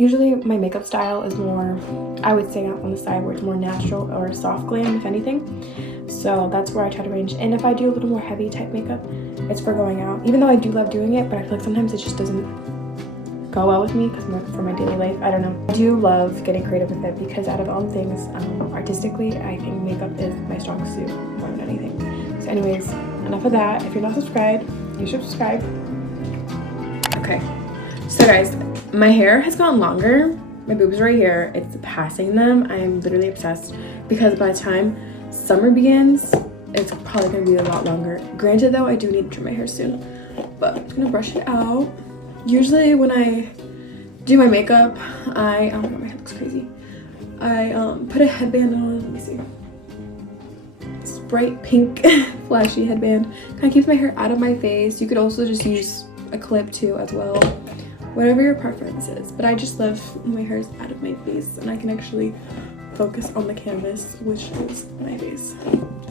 Usually my makeup style is more, I would say, on the side where it's more natural or soft glam, if anything. So that's where I try to range. And if I do a little more heavy type makeup, it's for going out. Even though I do love doing it, but I feel like sometimes it just doesn't go well with me because for my daily life, I don't know. I do love getting creative with it because out of all things, artistically, I think makeup is my strong suit more than anything. So anyways, enough of that. If you're not subscribed, you should subscribe. Okay, so guys, my hair has gotten longer. My boobs are right here. It's passing them. I am literally obsessed because by the time summer begins, it's probably gonna be a lot longer. Granted though, I do need to trim my hair soon, but I'm just gonna brush it out. Usually when I do my makeup, oh my god, my hair looks crazy. I put a headband on. Let me see. It's bright pink flashy headband. Kind of keeps my hair out of my face. You could also just use a clip too as well. Whatever your preference is, but I just love when my hair is out of my face and I can actually focus on the canvas, which is my face.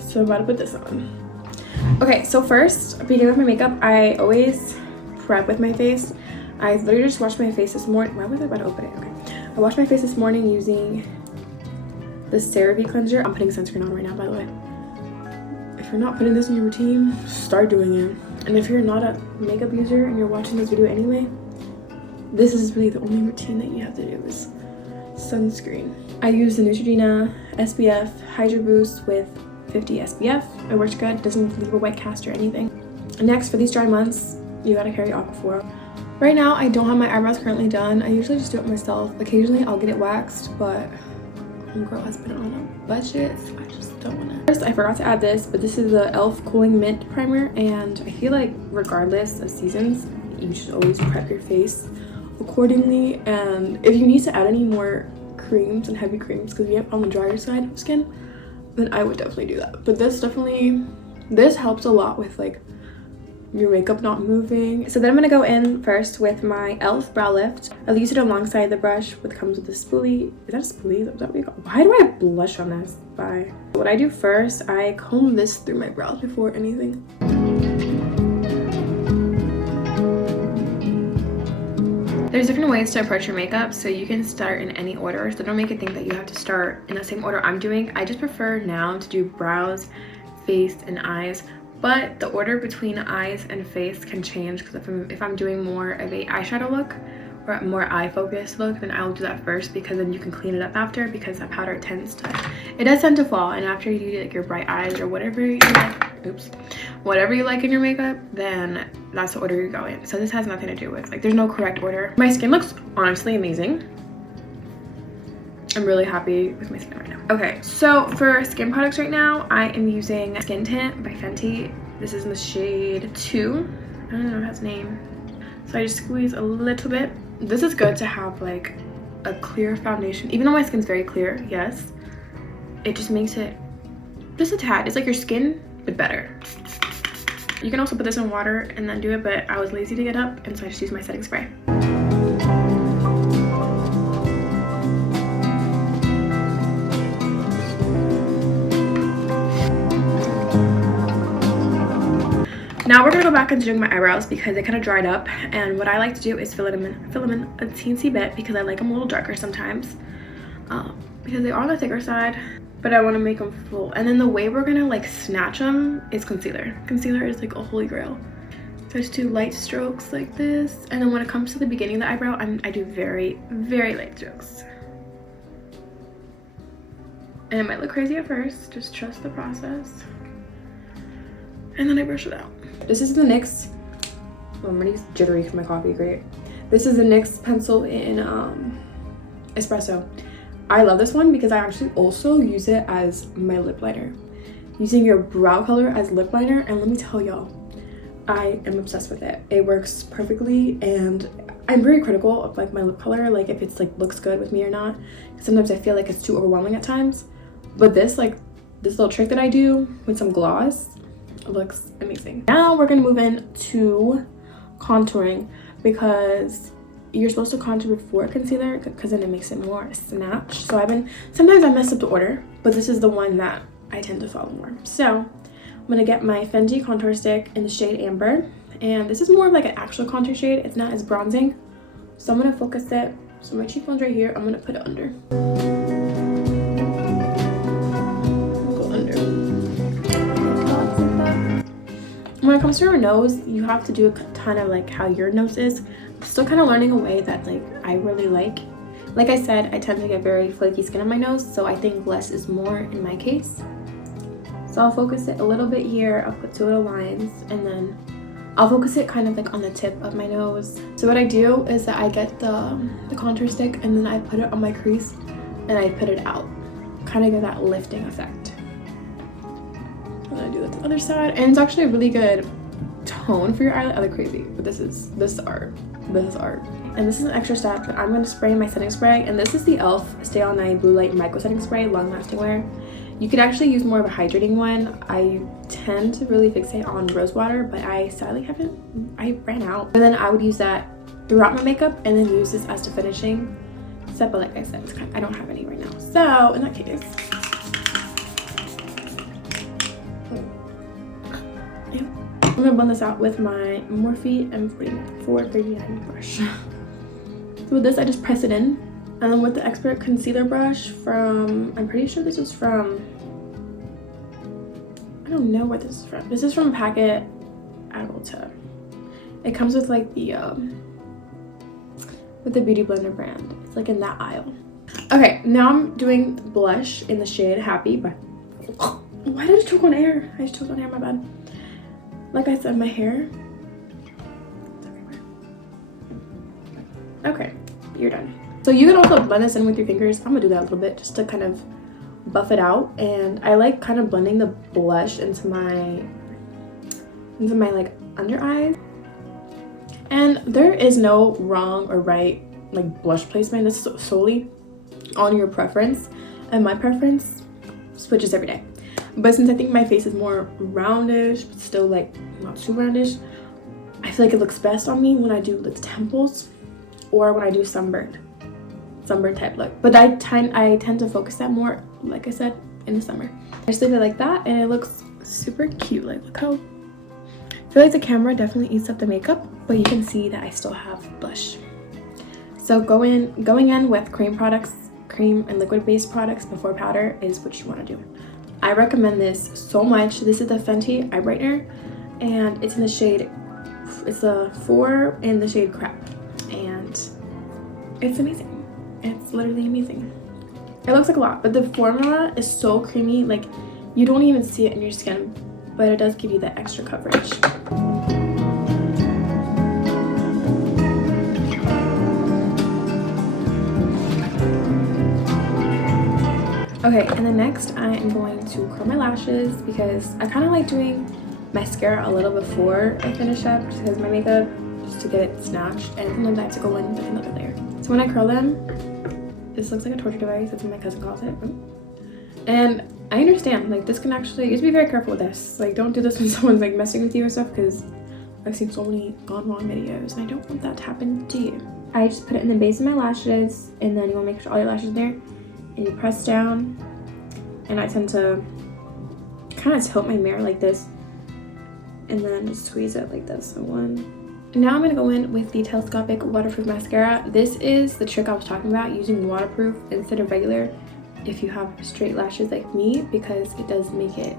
So I'm about to put this on. Okay, so first, beginning with my makeup, I always prep with my face. I literally just washed my face this morning. Why was I about to open it? Okay, I washed my face this morning using the CeraVe cleanser. I'm putting sunscreen on right now, by the way. If you're not putting this in your routine, start doing it. And if you're not a makeup user and you're watching this video anyway, this is really the only routine that you have to do is sunscreen. I use the Neutrogena SPF Hydro Boost with 50 SPF. It works good. It doesn't leave a white cast or anything. Next, for these dry months, you gotta carry Aquaphor. Right now, I don't have my eyebrows currently done. I usually just do it myself. Occasionally, I'll get it waxed, but homegirl has been on a budget, so I just don't want to. First, I forgot to add this, but this is the e.l.f. Cooling Mint Primer, and I feel like regardless of seasons, you should always prep your face accordingly. And if you need to add any more creams and heavy creams because you have on the drier side of skin, then I would definitely do that. But this helps a lot with like your makeup not moving. So then I'm gonna go in first with my e.l.f. brow lift. I'll use it alongside the brush, which comes with the spoolie. Is that a spoolie? Is that what you call it? Why do I have blush on this? Bye. What I do first, I comb this through my brows before anything. There's different ways to approach your makeup, so you can start in any order. So don't make it think that you have to start in the same order I'm doing. I just prefer now to do brows, face, and eyes. But the order between eyes and face can change because if I'm doing more of a eyeshadow look or a more eye focused look, then I will do that first because then you can clean it up after, because that powder it does tend to fall, and after you do like your bright eyes or whatever you like, whatever you like in your makeup, then that's the order you go in. So this has nothing to do with, like, there's no correct order. My skin looks honestly amazing. I'm really happy with my skin right now. Okay, so for skin products right now, I am using Skin Tint by Fenty. This is in the shade 2. I don't know its name. So I just squeeze a little bit. This is good to have like a clear foundation. Even though my skin's very clear, yes, it just makes it just a tad. It's like your skin, but better. You can also put this in water and then do it, but I was lazy to get up, and so I just used my setting spray. Now we're gonna go back into doing my eyebrows because they kind of dried up, and what I like to do is fill them in a teensy bit because I like them a little darker sometimes, because they are on the thicker side, but I want to make them full. And then the way we're gonna like snatch them is concealer. Concealer is like a holy grail. So I just do light strokes like this, and then when it comes to the beginning of the eyebrow, I do very, very light strokes. And it might look crazy at first, just trust the process. And then I brush it out. This is the NYX, I'm already jittery from my coffee, great. This is the NYX pencil in Espresso. I love this one because I actually also use it as my lip liner. Using your brow color as lip liner, and let me tell y'all, I am obsessed with it. It works perfectly, and I'm very critical of like my lip color, like if it's like looks good with me or not. Sometimes I feel like it's too overwhelming at times, but this little trick that I do with some gloss, looks amazing. Now we're gonna move into contouring because you're supposed to contour before concealer because then it makes it more snatched. So sometimes I mess up the order, but this is the one that I tend to follow more. So I'm gonna get my Fenty contour stick in the shade Amber, and this is more of like an actual contour shade. It's not as bronzing, so I'm gonna focus it So my cheekbone's right here. I'm gonna put it under. Go under. When it comes to your nose, you have to do it kind of like how your nose is. I'm still kind of learning a way that like I really like. Like I said, I tend to get very flaky skin on my nose, so I think less is more in my case. So I'll focus it a little bit here. I'll put 2 little lines, and then I'll focus it kind of like on the tip of my nose. So what I do is that I get the contour stick, and then I put it on my crease and I put it out. Kind of get that lifting effect. And then I do it to the other side, and it's actually a really good tone for your eyelid. I look crazy, but this is art. This is art. And this is an extra step, but I'm going to spray my setting spray, and this is the e.l.f. Stay All Night Blue Light Micro Setting Spray, long lasting wear. You could actually use more of a hydrating one. I tend to really fixate on rose water, but I sadly I ran out. And then I would use that throughout my makeup, and then use this as the finishing step. But like I said, I don't have any right now. So in that case, I'm gonna blend this out with my Morphe M439 brush. So with this, I just press it in. And then with the Expert Concealer Brush from, I'm pretty sure this was from, I don't know what this is from. This is from Packet at Ulta. It comes with like the, with the Beauty Blender brand. It's like in that aisle. Okay, now I'm doing blush in the shade Happy, but why did I choke on air? I just choked on air, my bad. Like I said, my hair, it's everywhere. Okay, you're done. So you can also blend this in with your fingers. I'm gonna do that a little bit just to kind of buff it out. And I like kind of blending the blush into my like under eyes. And there is no wrong or right like blush placement. This is solely on your preference. And my preference switches every day. But since I think my face is more roundish, but still like not too roundish, I feel like it looks best on me when I do the temples or when I do sunburn type look. But I tend to focus that more, like I said, in the summer. I just leave it like that, and it looks super cute. Like, look how, I feel like the camera definitely eats up the makeup, but you can see that I still have blush. So going in with cream and liquid based products before powder is what you want to do. I recommend this so much. This is the Fenty eye brightener, and it's in the shade, it's a 4 in the shade Crepe, and it's amazing. It's literally amazing. It looks like a lot, but the formula is so creamy, like you don't even see it in your skin, but it does give you that extra coverage. Okay, and then next I am going to curl my lashes because I kind of like doing mascara a little before I finish up because my makeup, just to get it snatched, and sometimes I have to go in with another layer. So when I curl them, this looks like a torture device. That's what my cousin calls it. And I understand, like this can actually, you have to be very careful with this. Like don't do this when someone's like messing with you or stuff, because I've seen so many gone wrong videos and I don't want that to happen to you. I just put it in the base of my lashes, and then you want to make sure all your lashes are there, and you press down. And I tend to kind of tilt my mirror like this, and then just squeeze it like this. So one. And now I'm going to go in with the telescopic waterproof mascara. This is the trick I was talking about, using waterproof instead of regular if you have straight lashes like me, because it does make it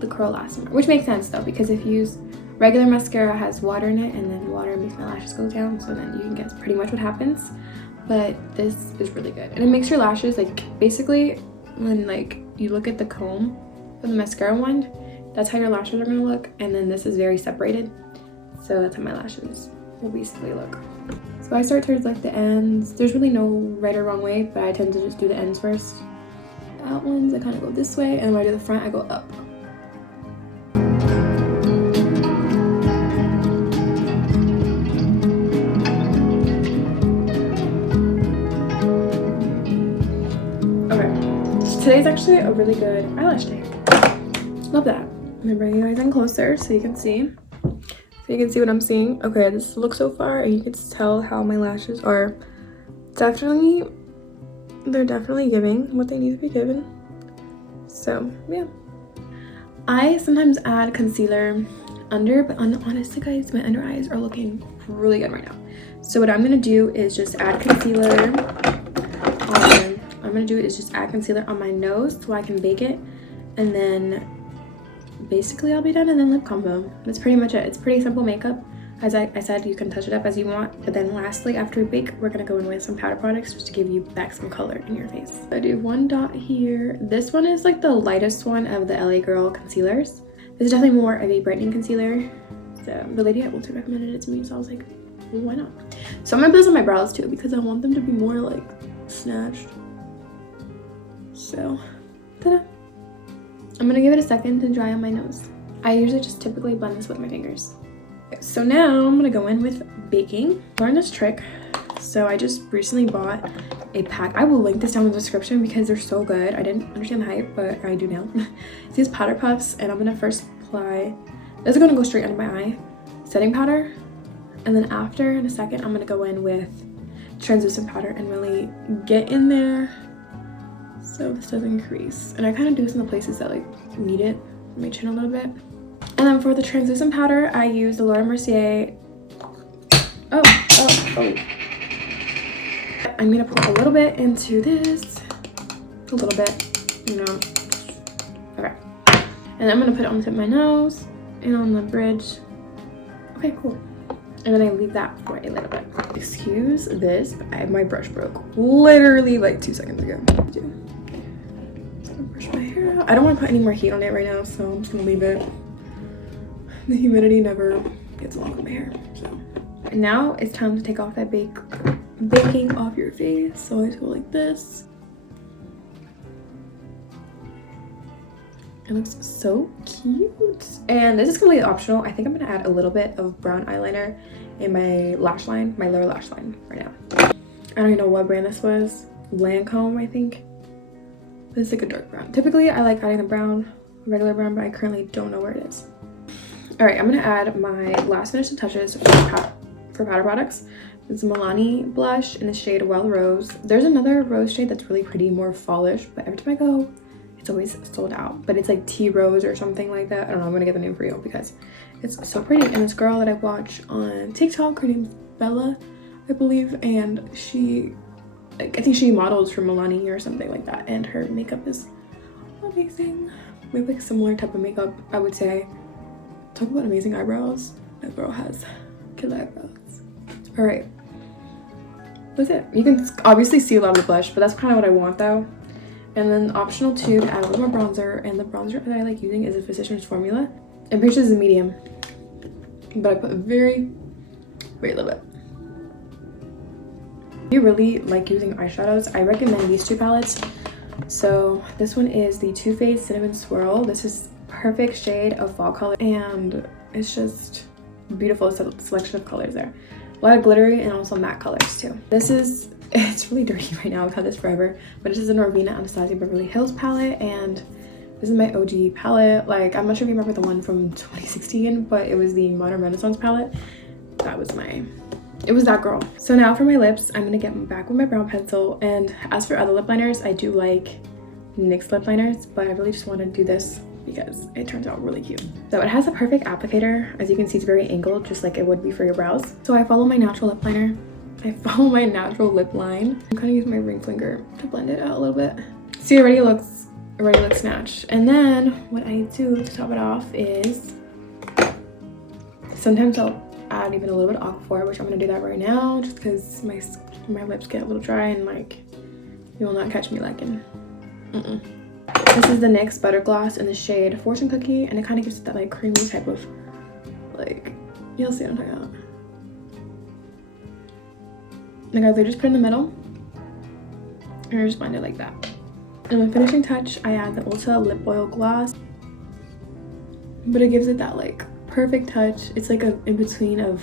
the curl last more. Which makes sense though, because if you use regular mascara, has water in it, and then water makes my lashes go down, so then you can guess pretty much what happens. But this is really good, and it makes your lashes, like basically when like you look at the comb for the mascara one, that's how your lashes are going to look, and then this is very separated. So that's how my lashes will basically look. So I start towards like the ends. There's really no right or wrong way, but I tend to just do the ends first. The out ones, I kind of go this way, and when I do the front, I go up. Okay, so today's actually a really good eyelash day. Love that. I'm gonna bring you guys in closer so you can see. So you can see what I'm seeing. Okay, this is the look so far, and you can tell how my lashes are definitely, they're definitely giving what they need to be given. So yeah, I sometimes add concealer under, but honestly guys, my under eyes are looking really good right now. So what I'm gonna do is just add concealer on my nose so I can bake it, and then basically I'll be done, and then lip combo. That's pretty much it. It's pretty simple makeup. As I said, you can touch it up as you want, but then lastly, after we bake, we're gonna go in with some powder products just to give you back some color in your face. I do one dot here. This one is like the lightest one of the LA Girl concealers. This is definitely more of a brightening concealer. So the lady at Ulta recommended it to me, so I was like, well, why not? So I'm gonna put this on my brows too because I want them to be more like snatched. So, ta-da! I'm gonna give it a second to dry on my nose. I usually just typically blend this with my fingers. Okay, so now I'm gonna go in with baking. Learn this trick. So I just recently bought a pack. I will link this down in the description because they're so good. I didn't understand the hype, but I do now. These powder puffs, and I'm gonna first apply, this is gonna go straight under my eye, setting powder, and then after, in a second, I'm gonna go in with translucent powder and really get in there so this doesn't crease. And I kind of do this in the places that like need it on my chin a little bit. And then for the translucent powder, I use the Mercier. I'm gonna put a little bit into this, a little bit, you know. Okay. And I'm gonna put it on the tip of my nose and on the bridge. Okay, cool. And then I leave that for a little bit. Excuse this, but my brush broke literally like 2 seconds ago. Just gonna brush my hair out. I don't want to put any more heat on it right now, so I'm just gonna leave it. The humidity never gets along with my hair. So and now it's time to take off that baking off your face. So I just go like this. It looks so cute. And this is completely optional. I think I'm gonna add a little bit of brown eyeliner in my lash line, my lower lash line right now. I don't even know what brand this was. Lancome, I think. But it's like a dark brown. Typically, I like adding the brown, regular brown, but I currently don't know where it is. All right, I'm gonna add my last finishing touches for powder products. It's a Maybelline blush in the shade Well Rose. There's another rose shade that's really pretty, more fallish, but every time I go, it's always sold out. But it's like Tea Rose or something like that. I don't know, I'm gonna get the name for you because it's so pretty. And this girl that I watch on TikTok, her name's Bella, I believe, and she, I think she models for Maybelline or something like that, and her makeup is amazing. We have like similar type of makeup, I would say. Talk about amazing eyebrows. That girl has killer eyebrows. All right, that's it. You can obviously see a lot of the blush, but that's kind of what I want though. And then optional too to add a little more bronzer, and the bronzer that I like using is a Physicians Formula. I'm pretty sure this is a medium, but I put very little bit. If you really like using eyeshadows, I recommend these two palettes. So this one is the Too Faced Cinnamon Swirl. This is perfect shade of fall color, and it's just beautiful selection of colors there. A lot of glittery and also matte colors too. This is, it's really dirty right now, I've had this forever, but this is a Norvina Anastasia Beverly Hills palette, and this is my OG palette. Like, I'm not sure if you remember the one from 2016, but it was the Modern Renaissance palette. That was it was that girl. So now for my lips, I'm gonna get back with my brown pencil, and as for other lip liners, I do like NYX lip liners, but I really just want to do this because it turns out really cute. So it has a perfect applicator. As you can see, it's very angled, just like it would be for your brows. So I follow my natural lip liner. I follow my natural lip line. I'm gonna use my ring finger to blend it out a little bit. See, it already looks snatched. And then what I do to top it off is sometimes I'll add even a little bit of Aquaphor, which I'm gonna do that right now just because my lips get a little dry and like you will not catch me lacking. This is the NYX Butter Gloss in the shade Fortune Cookie, and it kind of gives it that like creamy type of, like, you'll see what I'm talking about. And guys, I just put it in the middle and I just blend it like that. And my finishing touch, I add the Ulta Lip Oil Gloss, but it gives it that like perfect touch. It's like a in between of,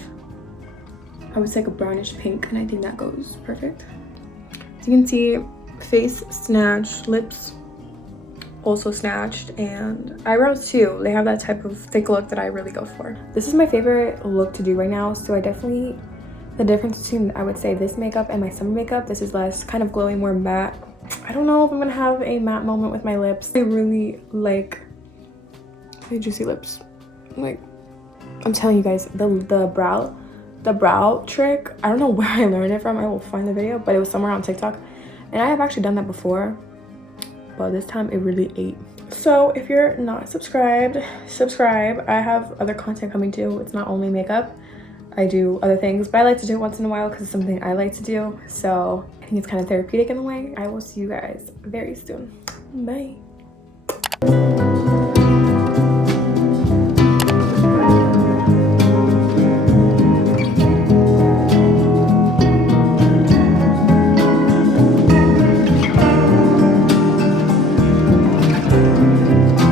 I would say, like a brownish pink, and I think that goes perfect. As you can see, face snatched, lips also snatched, and eyebrows too. They have that type of thick look that I really go for. This is my favorite look to do right now, so I definitely, the difference between, I would say, this makeup and my summer makeup, this is less kind of glowy, more matte. I don't know if I'm gonna have a matte moment with my lips. I really like the juicy lips. Like, I'm telling you guys, the brow the brow trick. I don't know where I learned it from. I will find the video, but it was somewhere on TikTok. And I have actually done that before, but this time it really ate. So if you're not subscribed, subscribe. I have other content coming too. It's not only makeup. I do other things, but I like to do it once in a while because it's something I like to do. So I think it's kind of therapeutic in a way. I will see you guys very soon. Bye.